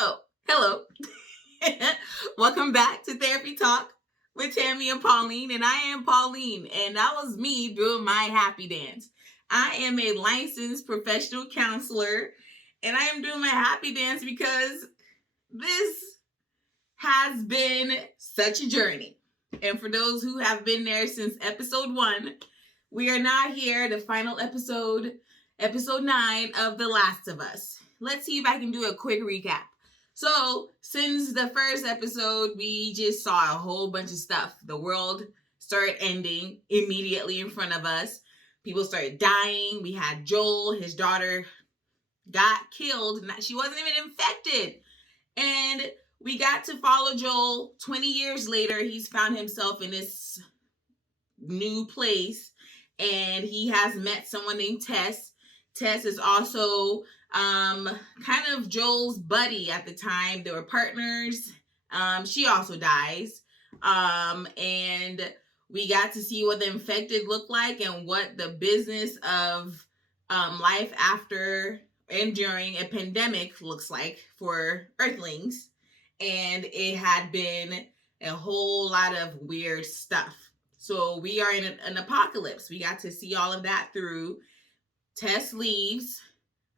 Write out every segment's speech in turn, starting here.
Oh, hello. Welcome back to Therapy Talk with Tammy and Pauline. And I am Pauline, and that was me doing my happy dance. I am a licensed professional counselor, and I am doing my happy dance because this has been such a journey. And for those who have been there since episode 1, we are now here, the final episode, episode 9 of The Last of Us. Let's see if I can do a quick recap. So, since the first episode, we just saw a whole bunch of stuff. The world started ending immediately in front of us. People started dying. We had Joel, his daughter got killed. She wasn't even infected. And we got to follow Joel 20 years later. He's found himself in this new place, and he has met someone named Tess. Tess is also kind of Joel's buddy at the time. They were partners. She also dies. And we got to see what the infected look like and what the business of life after and during a pandemic looks like for Earthlings. And it had been a whole lot of weird stuff. So we are in an apocalypse. We got to see all of that through. Tess leaves.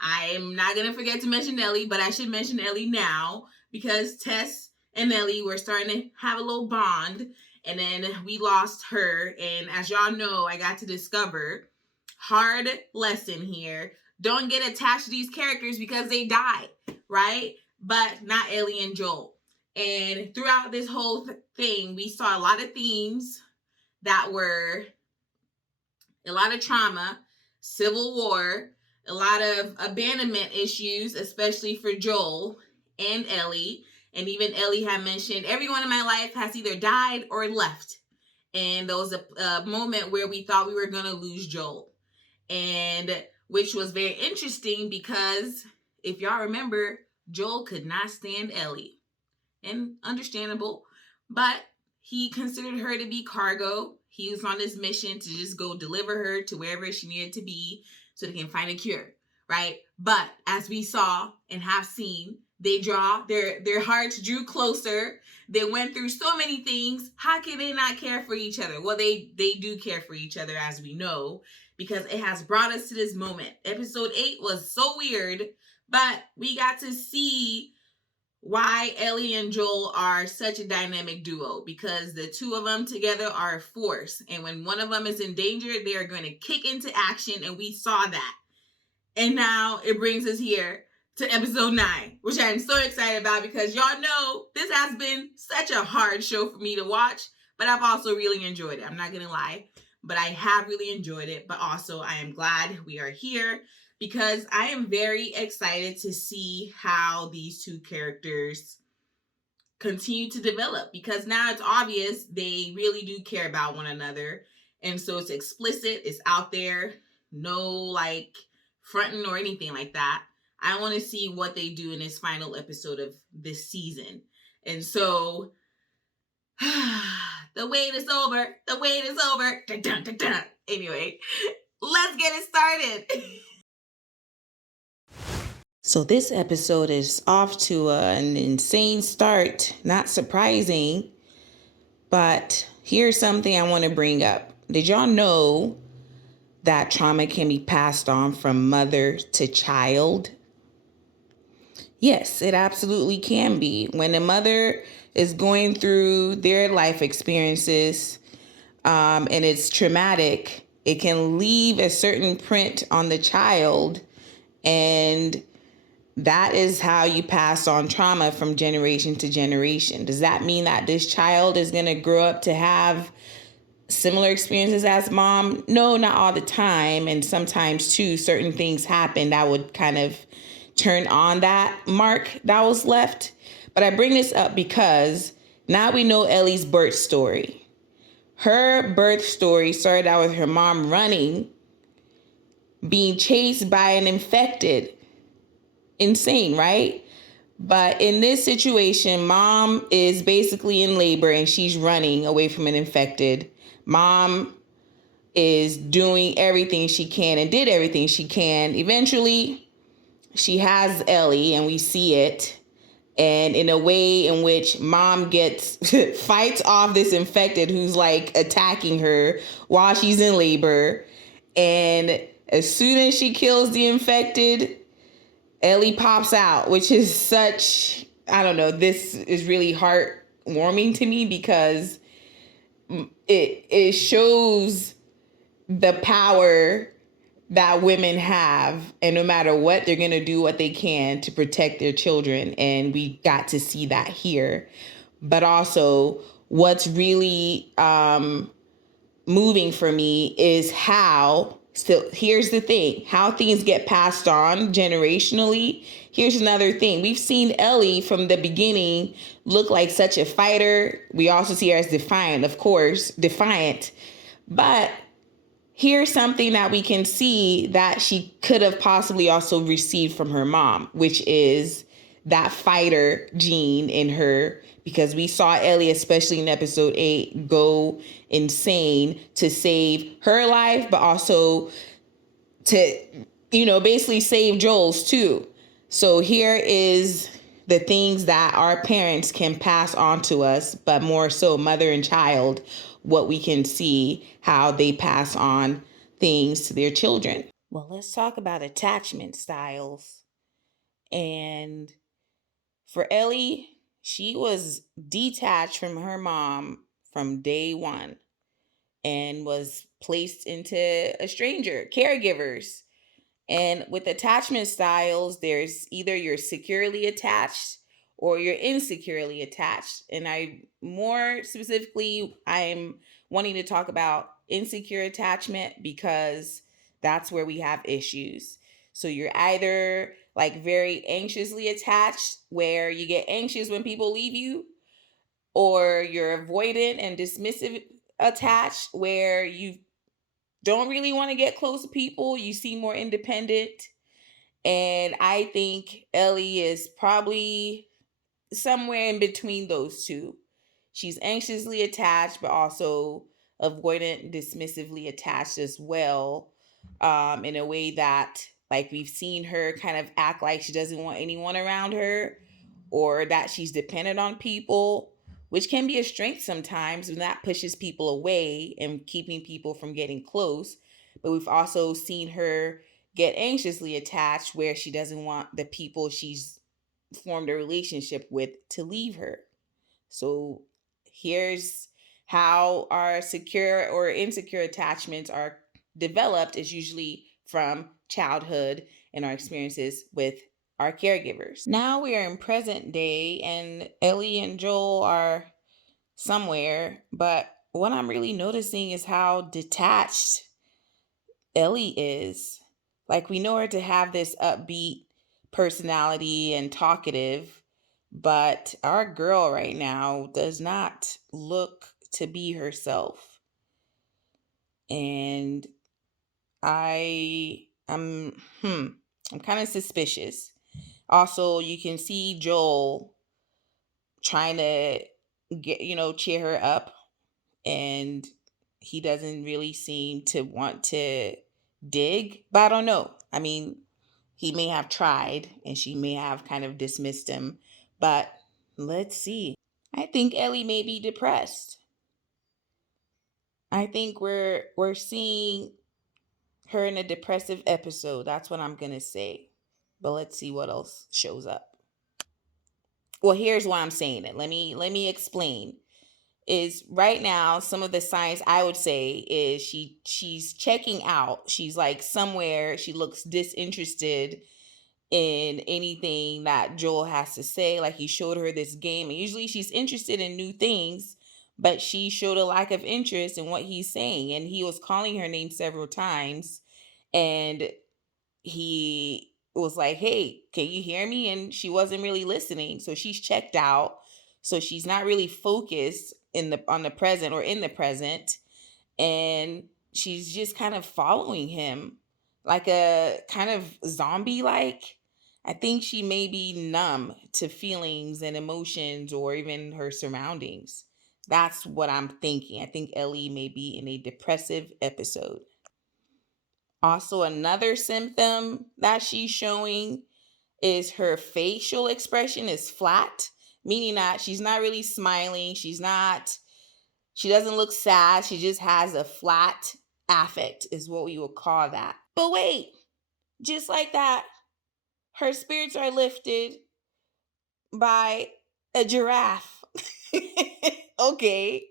I'm not going to forget to mention Ellie, but I should mention Ellie now because Tess and Ellie were starting to have a little bond, and then we lost her. And as y'all know, I got to discover, hard lesson here, don't get attached to these characters because they die, right? But not Ellie and Joel. And throughout this whole thing, we saw a lot of themes that were a lot of trauma, civil war, a lot of abandonment issues, especially for Joel and Ellie. And even Ellie had mentioned, everyone in my life has either died or left. And there was a moment where we thought we were going to lose Joel. And which was very interesting because if y'all remember, Joel could not stand Ellie. And understandable. But he considered her to be cargo. He was on this mission to just go deliver her to wherever she needed to be so they can find a cure, right? But as we saw and have seen, they draw, their hearts drew closer. They went through so many things. How can they not care for each other? Well, they do care for each other, as we know, because it has brought us to this moment. Episode 8 was so weird, but we got to see why Ellie and Joel are such a dynamic duo, because the two of them together are a force, and when one of them is in danger, they are going to kick into action, and we saw that. And now it brings us here to episode 9, which I'm so excited about because y'all know this has been such a hard show for me to watch, but I've also really enjoyed it. I'm not gonna lie, but I have really enjoyed it. But also I am glad we are here because I am very excited to see how these two characters continue to develop, because now it's obvious they really do care about one another. And so it's explicit, it's out there, no like fronting or anything like that. I want to see what they do in this final episode of this season. And so the wait is over. The wait is over. Dun, dun, dun, dun. Anyway, let's get it started. So this episode is off to an insane start. Not surprising, but here's something I want to bring up. Did y'all know that trauma can be passed on from mother to child? Yes, it absolutely can be. When a mother is going through their life experiences and it's traumatic, it can leave a certain print on the child, and that is how you pass on trauma from generation to generation. Does that mean that this child is going to grow up to have similar experiences as mom? No, not all the time. And sometimes too, certain things happen that would kind of turn on that mark that was left. But I bring this up because now we know Ellie's birth story. Her birth story started out with her mom running, being chased by an infected. Insane, right? But in this situation, mom is basically in labor and she's running away from an infected. Mom is doing everything she can and did everything she can. Eventually, she has Ellie and we see it. and in a way in which mom gets fights off this infected who's like attacking her while she's in labor. And as soon as she kills the infected, Ellie pops out, which is such, I don't know, this is really heartwarming to me because it shows the power that women have, and no matter what, they're going to do what they can to protect their children. And we got to see that here. But also, what's really moving for me is how, still, here's the thing, how things get passed on generationally. Here's another thing. We've seen Ellie from the beginning look like such a fighter. We also see her as defiant, of course, but here's something that we can see that she could have possibly also received from her mom, which is that fighter gene in her, because we saw Ellie, especially in episode 8, go insane to save her life, but also to, basically save Joel's too. So here is the things that our parents can pass on to us, but more so mother and child, what we can see how they pass on things to their children. Well, let's talk about attachment styles. And for Ellie, she was detached from her mom from day one and was placed into a stranger, caregivers. And with attachment styles, there's either you're securely attached or you're insecurely attached. And more specifically, I'm wanting to talk about insecure attachment because that's where we have issues. So you're either like very anxiously attached, where you get anxious when people leave you, or you're avoidant and dismissive attached, where you don't really want to get close to people. You seem more independent. And I think Ellie is probably somewhere in between those two. She's anxiously attached, but also avoidant, dismissively attached as well, in a way that, like, we've seen her kind of act like she doesn't want anyone around her, or that she's dependent on people, which can be a strength sometimes when that pushes people away and keeping people from getting close. But we've also seen her get anxiously attached, where she doesn't want the people she's formed a relationship with to leave her. So here's how our secure or insecure attachments are developed, is usually from childhood and our experiences with our caregivers. Now we are in present day and Ellie and Joel are somewhere, but what I'm really noticing is how detached Ellie is. Like, we know her to have this upbeat personality and talkative, but our girl right now does not look to be herself. And I'm kind of suspicious. Also, you can see Joel trying to cheer her up, and he doesn't really seem to want to dig, but I don't know. I mean, he may have tried and she may have kind of dismissed him, but let's see. I think Ellie may be depressed. I think we're seeing her in a depressive episode. That's what I'm going to say. But let's see what else shows up. Well, here's why I'm saying it. Let me explain. Is right now some of the signs I would say is she's checking out. She's like somewhere, she looks disinterested in anything that Joel has to say. Like, he showed her this game, and usually she's interested in new things, but she showed a lack of interest in what he's saying. And he was calling her name several times, and he was like, "Hey, can you hear me?" And she wasn't really listening. So she's checked out. So she's not really focused on the present or in the present. And she's just kind of following him like a kind of zombie like. I think she may be numb to feelings and emotions or even her surroundings. That's what I'm thinking. I think Ellie may be in a depressive episode. Also, another symptom that she's showing is her facial expression is flat, meaning that she's not really smiling. She doesn't look sad. She just has a flat affect, is what we would call that. But wait, just like that, her spirits are lifted by a giraffe. Okay.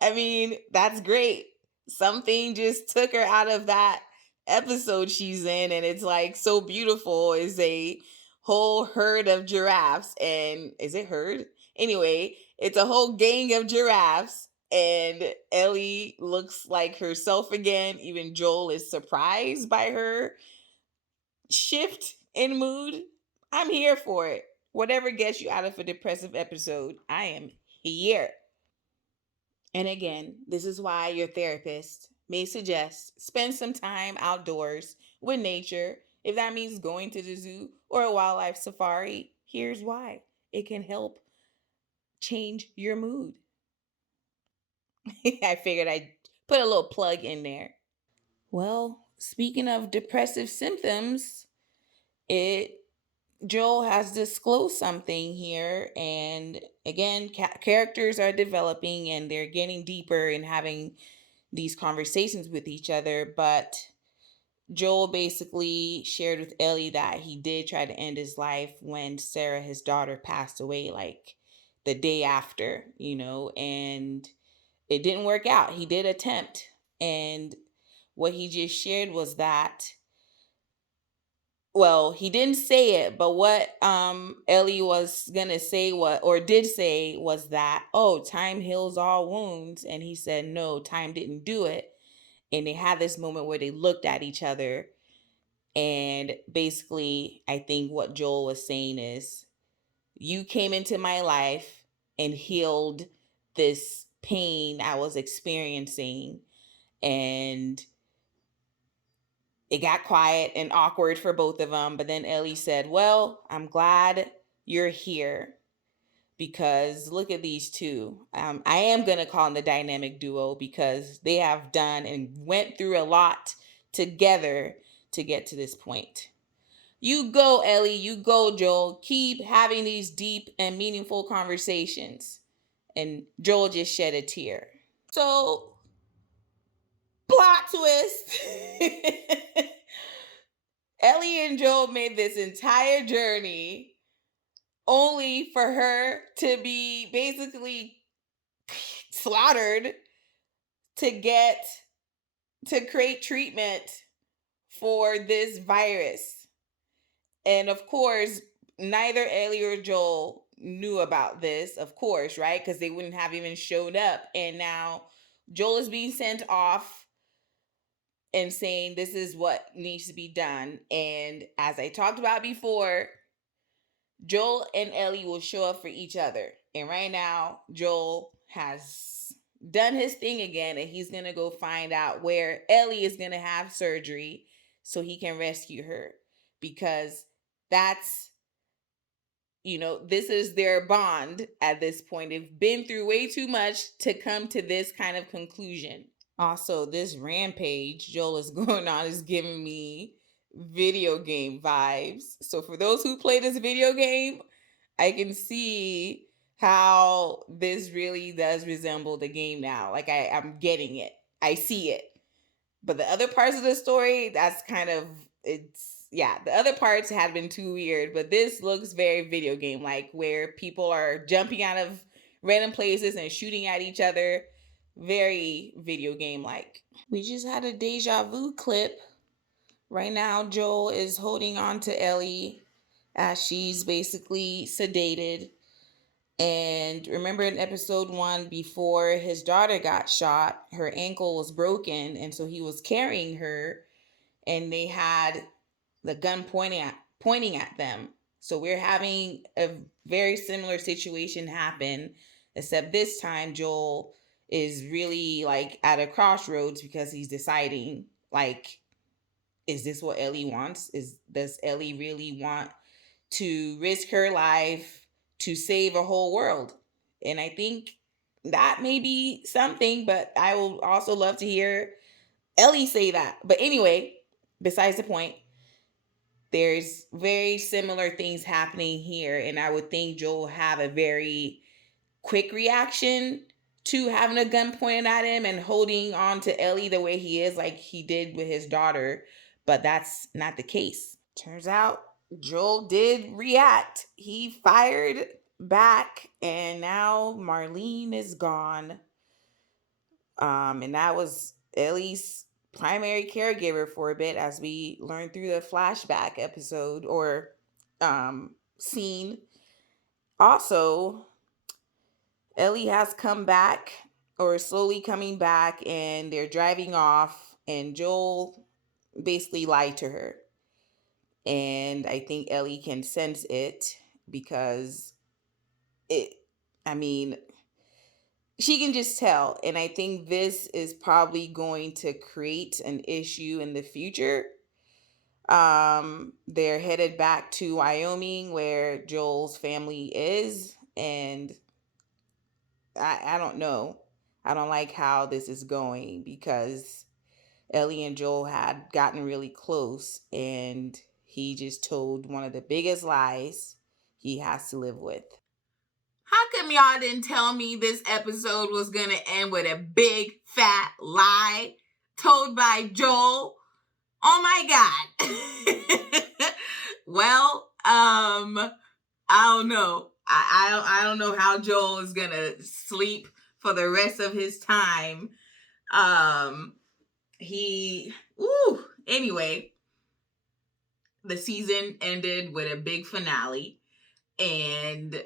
I mean, that's great. Something just took her out of that episode she's in, and it's like so beautiful. Is a whole herd of giraffes, and is it herd? Anyway, it's a whole gang of giraffes, and Ellie looks like herself again. Even Joel is surprised by her shift in mood. I'm here for it. Whatever gets you out of a depressive episode, I am here. And again, this is why your therapist may suggest spend some time outdoors with nature. If that means going to the zoo or a wildlife safari, here's why. It can help change your mood. I figured I'd put a little plug in there. Well, speaking of depressive symptoms, it Joel has disclosed something here, and again, characters are developing and they're getting deeper and having these conversations with each other. But Joel basically shared with Ellie that he did try to end his life when Sarah, his daughter, passed away, like the day after, and it didn't work out. He did attempt, and what he just shared was that, well, he didn't say it, but what Ellie was gonna say, what or did say, was that, oh, time heals all wounds, and he said no, time didn't do it. And they had this moment where they looked at each other, and basically I think what Joel was saying is, you came into my life and healed this pain I was experiencing, and it got quiet and awkward for both of them. But then Ellie said, well, I'm glad you're here, because look at these two. I am going to call them the dynamic duo, because they have done and went through a lot together to get to this point. You go, Ellie. You go, Joel. Keep having these deep and meaningful conversations. And Joel just shed a tear. So, plot twist. Ellie and Joel made this entire journey only for her to be basically slaughtered to create treatment for this virus. And of course, neither Ellie or Joel knew about this, of course, right? Because they wouldn't have even showed up. And now Joel is being sent off and saying this is what needs to be done. And as I talked about before, Joel and Ellie will show up for each other. And right now, Joel has done his thing again, and he's going to go find out where Ellie is going to have surgery so he can rescue her. Because that's, this is their bond at this point. They've been through way too much to come to this kind of conclusion. Also, this rampage Joel is going on is giving me video game vibes. So for those who play this video game, I can see how this really does resemble the game now. Like I'm getting it. I see it. But the other parts of the story, that's kind of, the other parts had been too weird, but this looks very video game like, where people are jumping out of random places and shooting at each other. Very video game like. We just had a deja vu clip. Right now, Joel is holding on to Ellie as she's basically sedated. And remember in episode 1, before his daughter got shot, her ankle was broken, and so he was carrying her, and they had the gun pointing at them. So we're having a very similar situation happen, except this time Joel is really like at a crossroads, because he's deciding, like, is this what Ellie wants? Does Ellie really want to risk her life to save a whole world? And I think that may be something, but I will also love to hear Ellie say that. But anyway, besides the point, there's very similar things happening here, and I would think Joel will have a very quick reaction to having a gun pointed at him and holding on to Ellie the way he is, like he did with his daughter. But that's not the case. Turns out Joel did react. He fired back, and now Marlene is gone. And that was Ellie's primary caregiver for a bit, as we learned through the flashback episode or scene. Also, Ellie has come back, or is slowly coming back, and they're driving off, and Joel basically lied to her. And I think Ellie can sense it, because it, I mean, she can just tell. And I think this is probably going to create an issue in the future. They're headed back to Wyoming, where Joel's family is, and I don't know. I don't like how this is going, because Ellie and Joel had gotten really close, and he just told one of the biggest lies he has to live with. How come y'all didn't tell me this episode was going to end with a big fat lie told by Joel? Oh my God. Well, I don't know. I don't know how Joel is going to sleep for the rest of his time. Anyway, the season ended with a big finale, and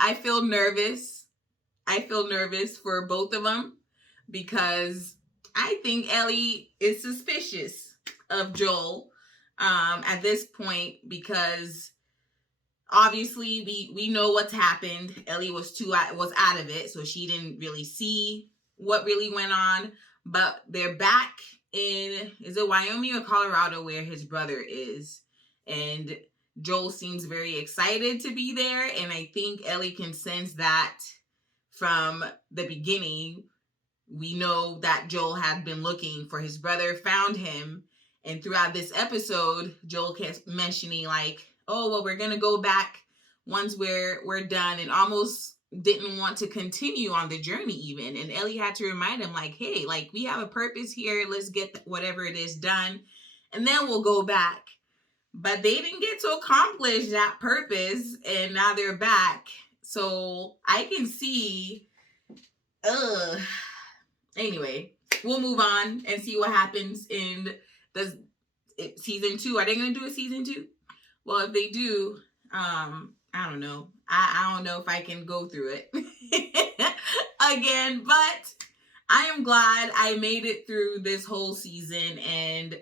I feel nervous. I feel nervous for both of them, because I think Ellie is suspicious of Joel at this point, because obviously we know what's happened. Ellie was out of it, so she didn't really see what really went on. But they're back in, is it Wyoming or Colorado, where his brother is, and Joel seems very excited to be there, and I think Ellie can sense that from the beginning. We know that Joel had been looking for his brother, found him, and throughout this episode, Joel kept mentioning like, oh, well, we're going to go back once we're done, and almost didn't want to continue on the journey even. And Ellie had to remind him like, hey, like, we have a purpose here. Let's get whatever it is done, and then we'll go back. But they didn't get to accomplish that purpose, and now they're back. So I can see, anyway, we'll move on and see what happens in the season 2. Are they going to do a season 2? Well, if they do, I don't know. I don't know if I can go through it again, but I am glad I made it through this whole season. And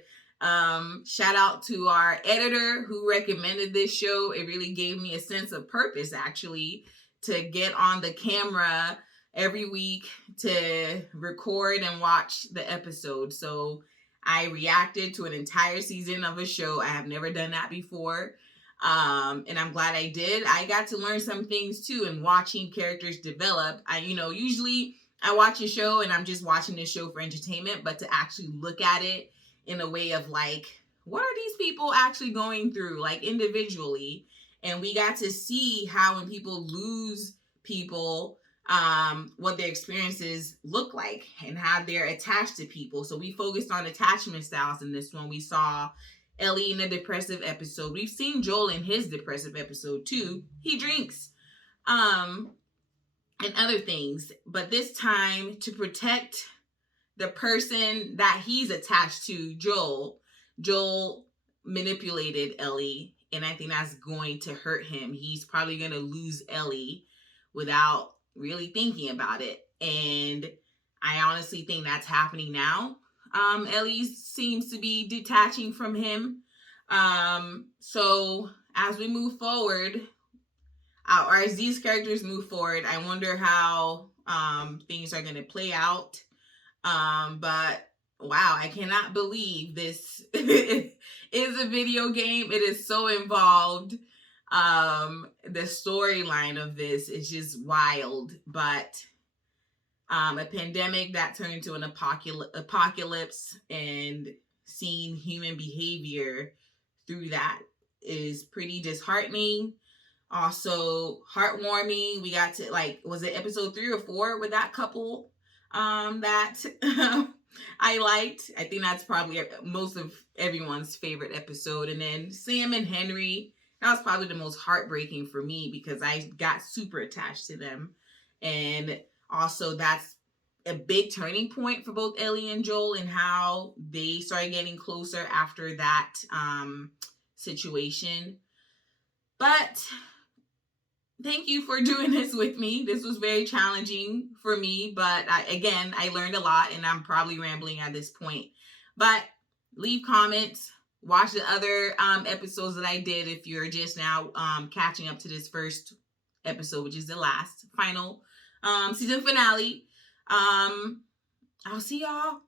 shout out to our editor who recommended this show. It really gave me a sense of purpose, actually, to get on the camera every week to record and watch the episode. So I reacted to an entire season of a show. I have never done that before. And I'm glad I did. I got to learn some things too, and watching characters develop. Usually I watch a show and I'm just watching the show for entertainment, but to actually look at it in a way of like, what are these people actually going through, like individually? And we got to see how when people lose people, what their experiences look like and how they're attached to people. So we focused on attachment styles in this one. We saw Ellie in a depressive episode. We've seen Joel in his depressive episode too. He drinks, and other things. But this time, to protect the person that he's attached to, Joel manipulated Ellie, and I think that's going to hurt him. He's probably going to lose Ellie without really thinking about it. And I honestly think that's happening now. Ellie seems to be detaching from him. So as we move forward, or as these characters move forward, I wonder how things are going to play out. But wow, I cannot believe this is a video game. It is so involved. The storyline of this is just wild, but A pandemic that turned into an apocalypse, and seeing human behavior through that is pretty disheartening. Also heartwarming. We got to, like, was it episode 3 or 4 with that couple that I liked. I think that's probably most of everyone's favorite episode. And then Sam and Henry, that was probably the most heartbreaking for me because I got super attached to them. And also that's a big turning point for both Ellie and Joel, and how they started getting closer after that situation. But thank you for doing this with me. This was very challenging for me, but I learned a lot, and I'm probably rambling at this point. But leave comments, watch the other episodes that I did if you're just now catching up to this first episode, which is the last, final season finale. I'll see y'all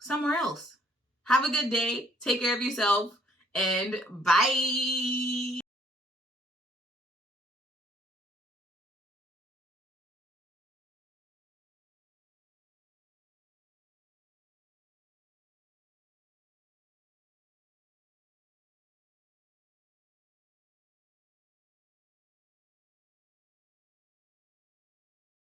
somewhere else. Have a good day. Take care of yourself, and bye.